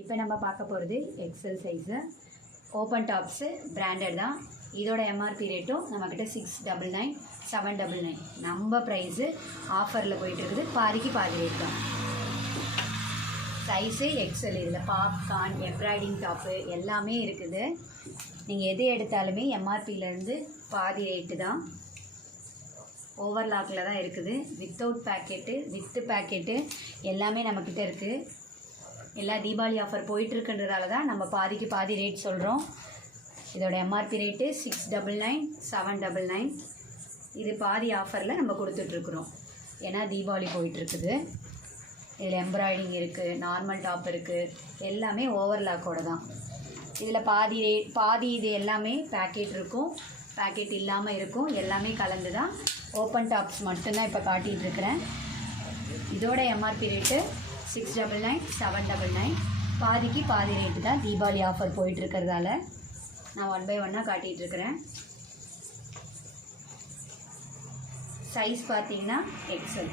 இப்போ நம்ம பார்க்க போகிறது XL size open tops branded தான். இதோட எம்ஆர்பி ரேட்டும் நம்மக்கிட்ட 699 799. நம்ம ப்ரைஸு ஆஃபரில் போயிட்டுருக்குது. பாதிக்கு பாதி ரேட் தான். Size XL. இதில் பாப்கார்ன் எம்ப்ராய்டிங் டாப்பு எல்லாமே இருக்குது. நீங்கள் எது எடுத்தாலுமே எம்ஆர்பியிலேருந்து பாதி ரேட்டு தான். ஓவர்லாக்கில் தான் இருக்குது. வித்தவுட் பேக்கெட்டு வித்து பேக்கெட்டு எல்லாமே நம்மக்கிட்ட இருக்குது. எல்லா தீபாவளி ஆஃபர் போயிட்டுருக்குன்றதால தான் நம்ம பாதிக்கு பாதி ரேட் சொல்கிறோம். இதோட எம்ஆர்பி ரேட்டு 699 799. இது பாதி ஆஃபரில் நம்ம கொடுத்துட்ருக்குறோம். ஏன்னா தீபாவளி போயிட்டுருக்குது. இதில் எம்ப்ராய்டிங் இருக்குது, நார்மல் டாப் இருக்குது, எல்லாமே ஓவர்லாக்கோடு தான். இதில் பாதி இது எல்லாமே பேக்கெட் இருக்கும், பேக்கெட் இல்லாமல் இருக்கும், எல்லாமே கலந்து தான். ஓப்பன் டாப்ஸ் மட்டும்தான் இப்போ காட்டிகிட்ருக்கிறேன். இதோட எம்ஆர்பி ரேட்டு 699 799. பாதிக்கு பாதி ரேட்டு தான். தீபாவளி ஆஃபர் போயிட்டுருக்கிறதால நான் 1 by 1 காட்டிகிட்ருக்கிறேன். சைஸ் பார்த்தீங்கன்னா எக்ஸல்.